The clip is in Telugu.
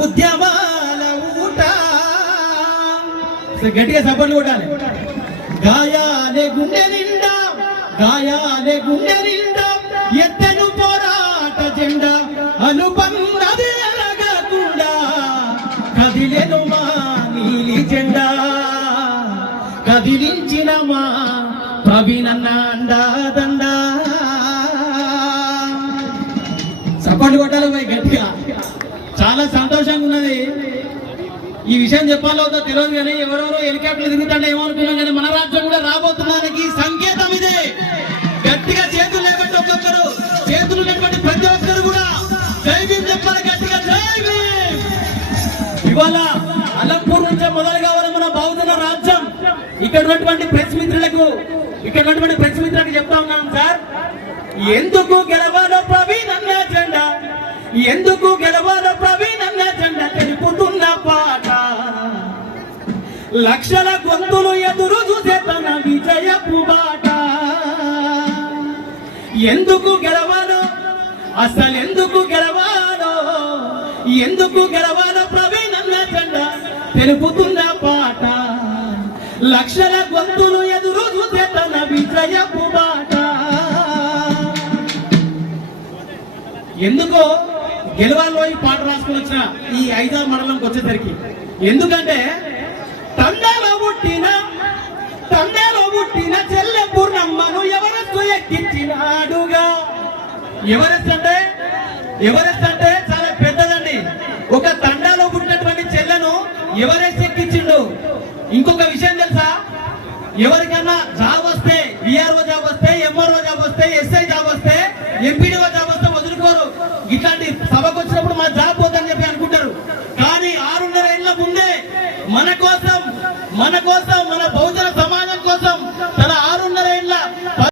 ఉద్యమాల ఊట. గట్టిగా సపోర్ట్లు కొట్టాలి. గాయాలే గుండె నిండా గాయాలే గుండె నిండా ఎత్తను పోరాట జెండా అనుబంధదే అలగకుండా కదిలెను మా నీలి జెండా. కదిలించిన మా ప్రవీణన్న అండాదండా సపోర్ట్లు కొట్టాలి పోయి గట్టిగా. చాలా సంతోషంగా ఉన్నది. ఈ విషయం చెప్పాలో తెలియదు కానీ ఎవరెవరో హెలికాప్టర్లు తిరుగుతుంటే ఏమనుకున్నాం కానీ మన రాజ్యం కూడా రాబోతున్నానికి సంకేతం ఇదే. గట్టిగా చేతులు లేకపోతే ఒక్కొక్కరు. చేతులు లేకపోతే ప్రతి ఒక్కరు కూడా. చెప్పాలి గట్టిగా ఇవాళ అలంపూర్ నుంచే మొదలు కావాలి మన బహుజన రాజ్యం. ఇక్కడ ఉన్నటువంటి ప్రెస్ మిత్రులకు ఇక్కడ ఉన్నటువంటి ప్రెస్ మిత్రులకు చెప్తా ఉన్నాం సార్. ఎందుకు గెలవాలో ప్రభు లక్షల గొంతులు ఎదురు చూసే తన విజయపు బాట. ఎందుకు గెలవాలో అసలు ఎందుకు గెలవాలో ఎందుకు గెలవాలో ప్రవీణ్ అన్న తెలుపుతున్న పాట. లక్షల గొంతులు ఎదురు చూసే తన విజయపు బాట. ఎందుకో గెలవాలో ఈ పాట రాసుకుని వచ్చిన ఈ ఐదో మండలంకి వచ్చేసరికి. ఎందుకంటే తండలో పుట్టిన తండలో పుట్టిన చెల్లె పూర్ణమ్మను ఎవరెస్ట్ ఎక్కించినాడుగా? ఎవరెస్ట్ అంటే ఎవరెస్ట్ అంటే చాలా పెద్దదండి. ఒక తండాలో పుట్టినటువంటి చెల్లెను ఎవరెస్ట్ ఎక్కించిండు? ఇంకొక విషయం తెలుసా? ఎవరికన్నా జాబ్ వస్తే విఆర్ఓ జాబ్ వస్తే ఎంఆర్ఓ జాబ్ వస్తే ఎస్ఐ జాబ్ వస్తే ఎంపీడీ